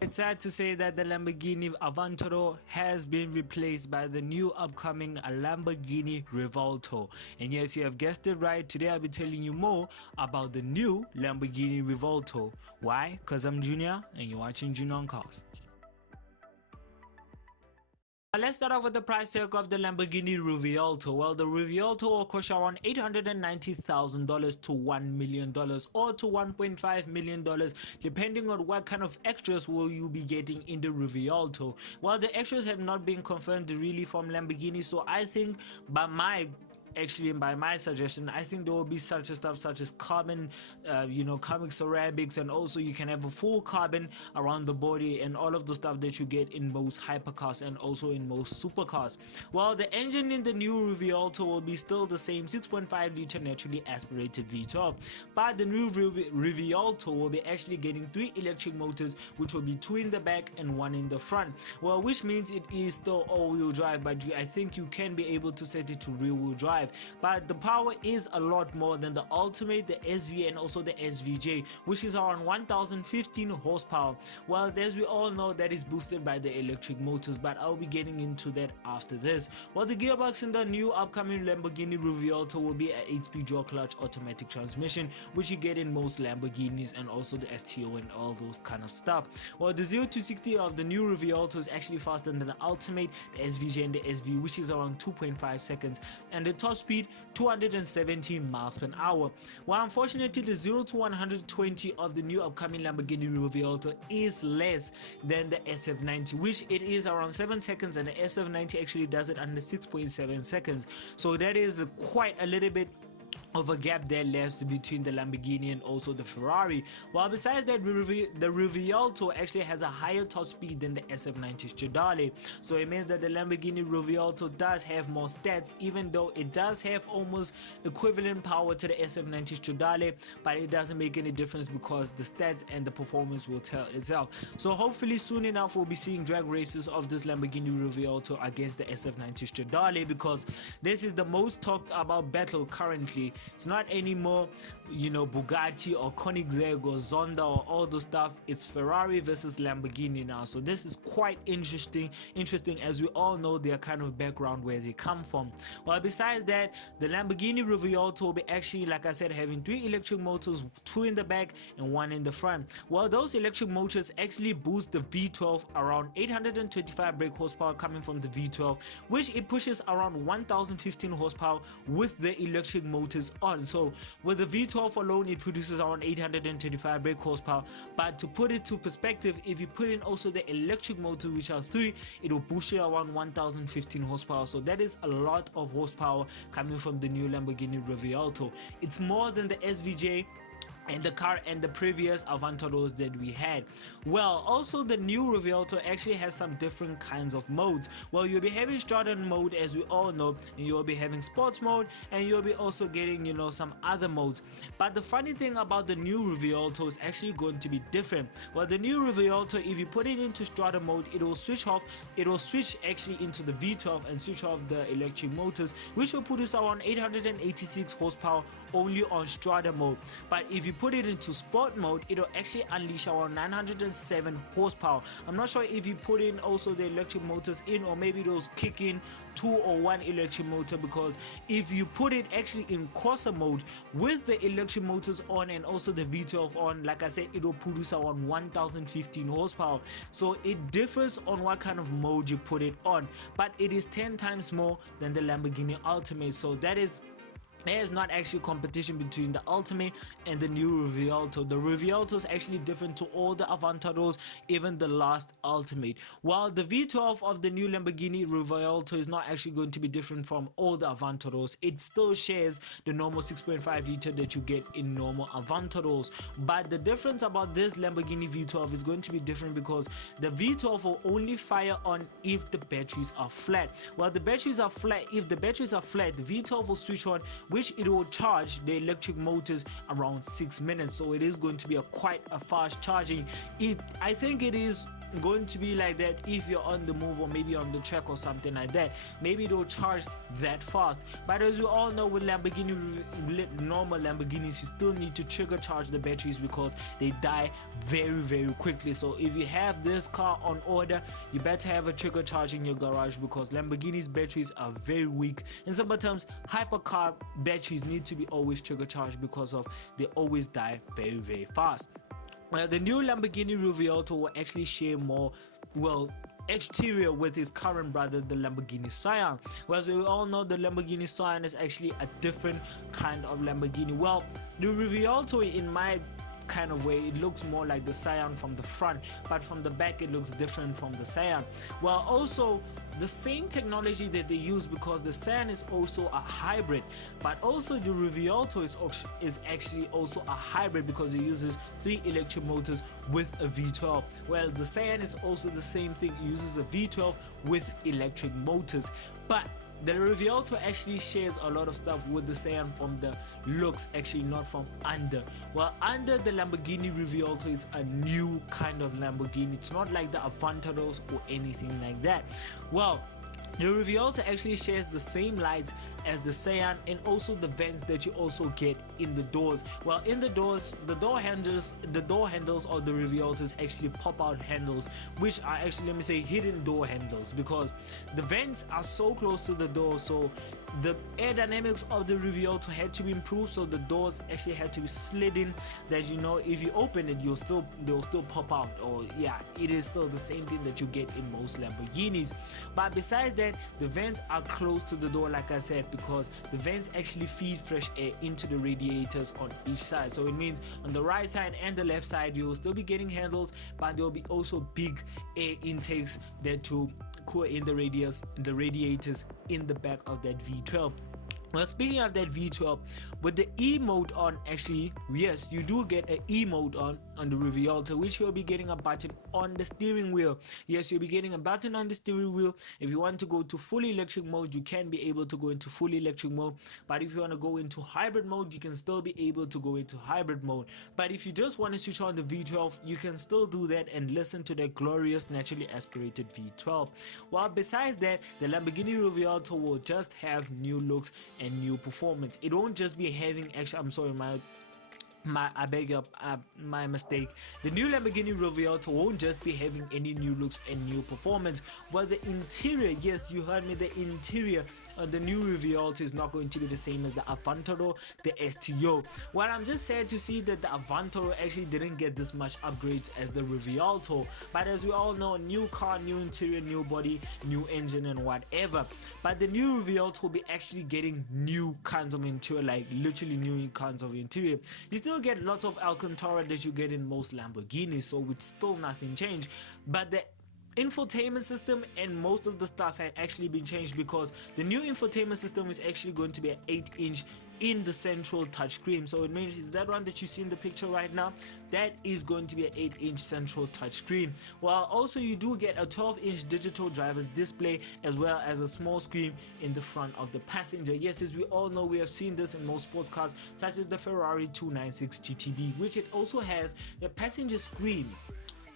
It's sad to say that the Lamborghini Avantador has been replaced by the new upcoming Lamborghini Revuelto. And yes, you have guessed it right. Today I'll be telling you more about the new Lamborghini Revuelto. Why? Because I'm Junior and you're watching Junior on Cars. Let's start off with the price tag of the Lamborghini Revuelto. Well, the Revuelto will cost around $890,000 to $1 million or to $1.5 million, depending on what kind of extras will you be getting in the Revuelto. Well, the extras have not been confirmed really from Lamborghini, so I think by my suggestion, I think there will be such a stuff such as carbon, carbon ceramics, and also you can have a full carbon around the body and all of the stuff that you get in most hypercars and also in most supercars. Well, the engine in the new Revuelto will be still the same 6.5 liter naturally aspirated V12, but the new Revuelto will be actually getting 3 electric motors, which will be 2 in the back and 1 in the front. Well, which means it is still all-wheel drive, but I think you can be able to set it to rear-wheel drive. But the power is a lot more than the Ultimate, the SV, and also the SVJ, which is around 1015 horsepower. Well, as we all know, that is boosted by the electric motors, but I'll be getting into that after this. Well, the gearbox in the new upcoming Lamborghini Revuelto will be an 8-speed dual clutch automatic transmission, which you get in most Lamborghinis and also the STO and all those kind of stuff. Well, the 0 to 60 of the new Revuelto is actually faster than the Ultimate, the SVJ, and the SV, which is around 2.5 seconds, and the top speed 217 miles per hour. Well, unfortunately, the 0 to 120 of the new upcoming Lamborghini Revuelto is less than the SF90, which it is around 7 seconds, and the SF90 actually does it under 6.7 seconds. So that is quite a little bit of a gap there left between the Lamborghini and also the Ferrari. Well, besides that, the Revuelto actually has a higher top speed than the SF90 Stradale, so it means that the Lamborghini Revuelto does have more stats, even though it does have almost equivalent power to the SF90 Stradale, but it doesn't make any difference because the stats and the performance will tell itself. So hopefully soon enough we'll be seeing drag races of this Lamborghini Revuelto against the SF90 Stradale, because this is the most talked about battle currently. It's not anymore, Bugatti or Koenigsegg or Zonda or all those stuff. It's Ferrari versus Lamborghini now. So this is quite interesting as we all know their kind of background where they come from. Well, besides that, the Lamborghini Revuelto will be actually, like I said, having 3 electric motors, 2 in the back and 1 in the front. Well, those electric motors actually boost the V12 around 825 brake horsepower coming from the V12, which it pushes around 1015 horsepower with the electric motors on. So with the V12 alone, it produces around 825 brake horsepower, but to put it to perspective, if you put in also the electric motors, which are 3, it will push it around 1015 horsepower. So that is a lot of horsepower coming from the new Lamborghini Revuelto. It's more than the SVJ and the car and the previous Avantadors that we had. Well, also the new Revuelto actually has some different kinds of modes. Well, you'll be having Stratum mode, as we all know, and you'll be having sports mode, and you'll be also getting some other modes. But the funny thing about the new Revuelto is actually going to be different. Well, the new Revuelto, if you put it into Stratum mode, it will switch actually into the V12 and switch off the electric motors, which will produce around 886 horsepower only on Strata mode. But if you put it into sport mode, it will actually unleash around 907 horsepower. I'm not sure if you put in also the electric motors in, or maybe those kick in 2 or 1 electric motor, because if you put it actually in Corsa mode with the electric motors on and also the V12 on, like I said, it will produce around 1015 horsepower. So it differs on what kind of mode you put it on, but it is 10 times more than the Lamborghini Ultimate. So there is not actually competition between the Ultimate and the new Revuelto. The Revuelto is actually different to all the Avantadors, even the last Ultimate. While the V12 of the new Lamborghini Revuelto is not actually going to be different from all the Avantadors, it still shares the normal 6.5 liter that you get in normal Avantadors. But the difference about this Lamborghini V12 is going to be different, because the V12 will only fire on if the batteries are flat. Well, the batteries are flat. If the batteries are flat, the V12 will switch on, which it will charge the electric motors around 6 minutes. So it is going to be quite a fast charging. I think it is going to be like that if you're on the move or maybe on the track or something like that. Maybe they'll charge that fast. But as we all know, with normal Lamborghinis, you still need to trigger charge the batteries because they die very quickly. So if you have this car on order, you better have a trigger charge in your garage because Lamborghini's batteries are very weak. In simple terms, hypercar batteries need to be always trigger charged because of they always die very fast. The new Lamborghini Revuelto will actually share more, well, exterior with his current brother, the Lamborghini Scion. Well, as we all know, the Lamborghini Scion is actually a different kind of Lamborghini. Well, the Revuelto, in my kind of way, it looks more like the Scion from the front, but from the back it looks different from the Scion. Well, also the same technology that they use, because the Scion is also a hybrid, but also the Revuelto is actually also a hybrid because it uses 3 electric motors with a V12. Well, the Scion is also the same thing, it uses a V12 with electric motors. But the Revuelto actually shares a lot of stuff with the Scion from the looks, actually not from under. Well, under the Lamborghini Revuelto is a new kind of Lamborghini. It's not like the Avantadors or anything like that. Well, the Revuelto actually shares the same lights as the Scion and also the vents that you also get in the doors. Well, in the doors, the door handles of the Revueltos actually pop out handles, which are actually, let me say, hidden door handles, because the vents are so close to the door, so the aerodynamics of the Revuelto had to be improved, so the doors actually had to be slid in, that, you know, if you open it, they'll still pop out. Or yeah, it is still the same thing that you get in most Lamborghinis. But besides that, the vents are close to the door, like I said, because the vents actually feed fresh air into the radiators on each side. So it means on the right side and the left side you'll still be getting handles, but there will be also big air intakes that to cool in the radiators in the back of that V12. Well, speaking of that V12, with the E mode on, actually, yes, you do get an E mode on the Revuelto, which you'll be getting a button on the steering wheel. Yes, you'll be getting a button on the steering wheel. If you want to go to fully electric mode, you can be able to go into fully electric mode. But if you want to go into hybrid mode, you can still be able to go into hybrid mode. But if you just want to switch on the V12, you can still do that and listen to that glorious naturally aspirated V12. Well, besides that, the Lamborghini Revuelto will just have new looks and new performance. It won't just be having, actually, I'm sorry, I beg your my mistake. The new Lamborghini Revuelto won't just be having any new looks and new performance. Well, the interior, yes, you heard me, the interior the new Revuelto is not going to be the same as the Avantador, the STO. Well, I'm just sad to see that the Avantador actually didn't get this much upgrades as the Revuelto. But as we all know, new car, new interior, new body, new engine and whatever. But the new Revuelto will be actually getting new kinds of interior, like literally new kinds of interior. You still get lots of Alcantara that you get in most Lamborghinis, so it's still nothing changed. But the infotainment system and most of the stuff had actually been changed, because the new infotainment system is actually going to be an 8-inch in the central touchscreen. So it means, is that one that you see in the picture right now? That is going to be an 8-inch central touchscreen. While also you do get a 12-inch digital driver's display, as well as a small screen in the front of the passenger. Yes, as we all know, we have seen this in most sports cars such as the Ferrari 296 GTB, which it also has the passenger screen.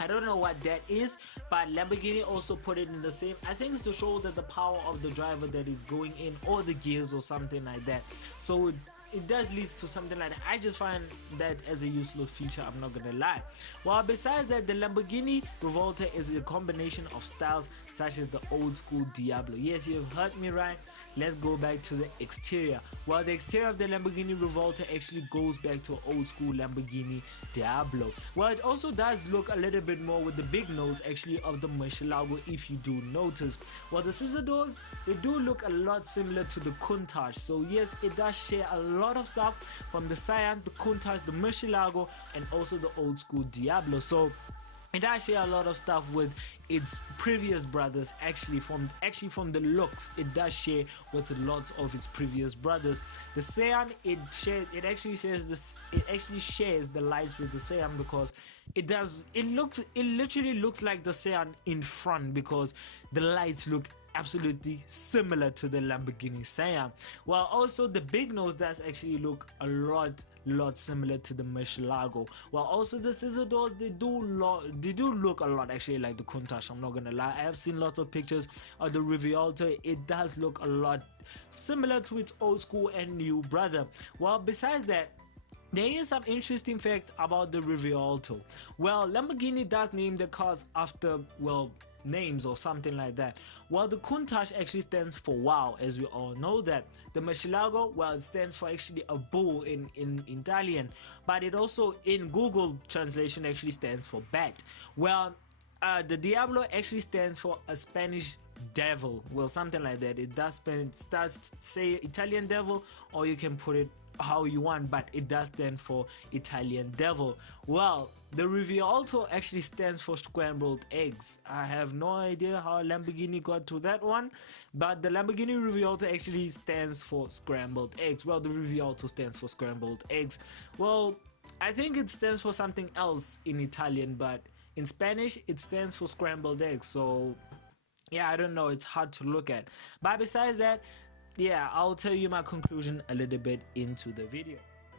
I don't know what that is, but Lamborghini also put it in the same. I think it's to show that the power of the driver that is going in, or the gears or something like that. So it does lead to something like that. I just find that as a useless feature, I'm not gonna lie. Well, besides that, the Lamborghini Revuelto is a combination of styles such as the old school Diablo. Yes, you've heard me right. Let's go back to the exterior. Well, the exterior of the Lamborghini Revuelto actually goes back to an old school Lamborghini Diablo. Well, it also does look a little bit more with the big nose actually of the Murcielago, if you do notice. Well, the scissor doors, they do look a lot similar to the Countach. So yes, it does share a lot of stuff from the Scion, the Countach, the Murcielago, and also the old school Diablo. So it does share a lot of stuff with its previous brothers. Actually from the looks, it does share with lots of its previous brothers. The Scion, it actually shares the lights with the Scion, because it literally looks like the Scion in front, because the lights look absolutely similar to the Lamborghini Siam. Well, also the big nose does actually look a lot similar to the Murcielago. Well, also the scissor doors, they do look a lot actually like the Countach. I'm not gonna lie, I have seen lots of pictures of the Revuelto. It does look a lot similar to its old school and new brother. Well, besides that, there is some interesting facts about the Revuelto. Well, Lamborghini does name the cars after, well, names or something like that. Well, the Countach actually stands for wow, as we all know that. The Murcielago, well, it stands for actually a bull in Italian, but it also in Google translation actually stands for bat. Well, the Diablo actually stands for a Spanish devil, well, something like that. It does say Italian devil, or you can put it how you want, but it does stand for Italian devil. Well, the Revuelto actually stands for scrambled eggs. I have no idea how Lamborghini got to that one, but the Lamborghini Revuelto actually stands for scrambled eggs. Well, the Revuelto stands for scrambled eggs. Well, I think it stands for something else in Italian, but in Spanish it stands for scrambled eggs. So yeah, I don't know, it's hard to look at. But besides that, yeah, I'll tell you my conclusion a little bit into the video.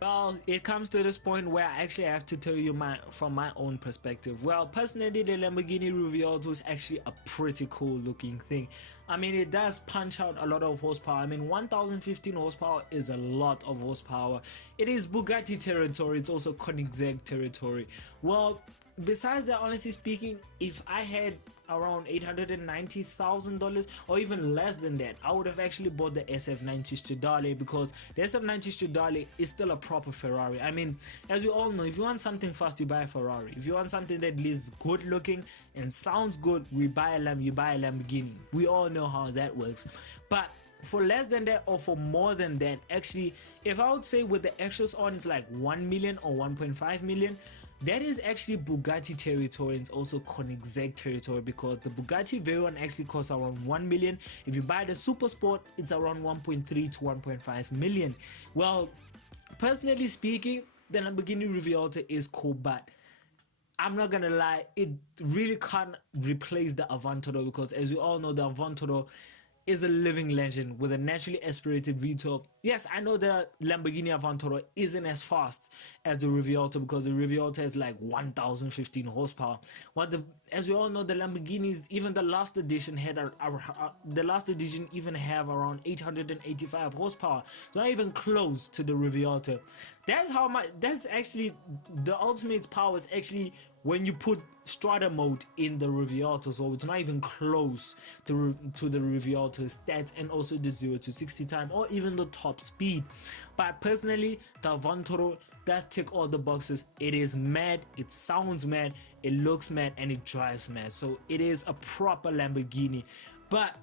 Well, it comes to this point where I actually have to tell you from my own perspective. Well, personally, the Lamborghini Revuelto is actually a pretty cool looking thing. I mean, it does punch out a lot of horsepower. I mean, 1015 horsepower is a lot of horsepower. It is Bugatti territory, it's also Koenigsegg territory. Well, besides that, honestly speaking, if I had around $890,000 or even less than that, I would have actually bought the SF90 Stradale, because the SF90 Stradale is still a proper Ferrari. I mean, as we all know, if you want something fast, you buy a Ferrari. If you want something that is good looking and sounds good, you buy a Lamborghini. We all know how that works. But for less than that or for more than that, actually, if I would say with the extras on, it's like 1 million or 1.5 million. That is actually Bugatti territory, and it's also Koenigsegg territory, because the Bugatti Veyron actually costs around 1 million. If you buy the Super Sport, it's around 1.3 to 1.5 million. Well, personally speaking, the Lamborghini Revuelto is cool, but I'm not gonna lie, it really can't replace the Avantador, because as we all know, the Avantador is a living legend with a naturally aspirated V12. Yes, I know the Lamborghini Aventador isn't as fast as the Revuelto, because the Revuelto has like 1015 horsepower. As we all know, the Lamborghinis, even the last edition even have around 885 horsepower. It's not even close to the Revuelto. That's actually the ultimate power, is actually when you put strata mode in the Revuelto, so it's not even close to the Revuelto stats, and also the 0 to 60 time, or even the top speed. But personally, the Aventador does tick all the boxes. It is mad, it sounds mad, it looks mad, and it drives mad. So it is a proper Lamborghini. But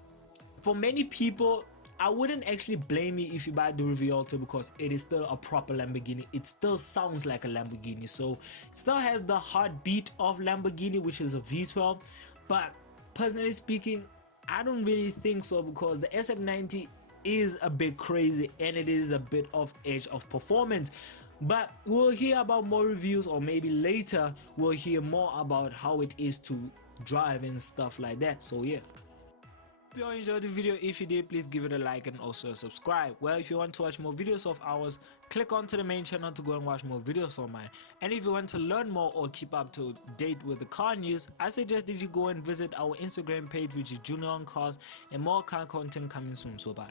for many people, I wouldn't actually blame you if you buy the Revuelto, because it is still a proper Lamborghini. It still sounds like a Lamborghini, so it still has the heartbeat of Lamborghini, which is a V12. But personally speaking, I don't really think so, because the SF90 is a bit crazy and it is a bit of edge of performance. But we'll hear about more reviews, or maybe later we'll hear more about how it is to drive and stuff like that. So yeah. If you enjoyed the video, if you did, please give it a like and also subscribe. Well, if you want to watch more videos of ours, click onto the main channel to go and watch more videos of mine. And if you want to learn more or keep up to date with the car news, I suggest that you go and visit our Instagram page, which is Junior on Cars, and more car content coming soon. So bye.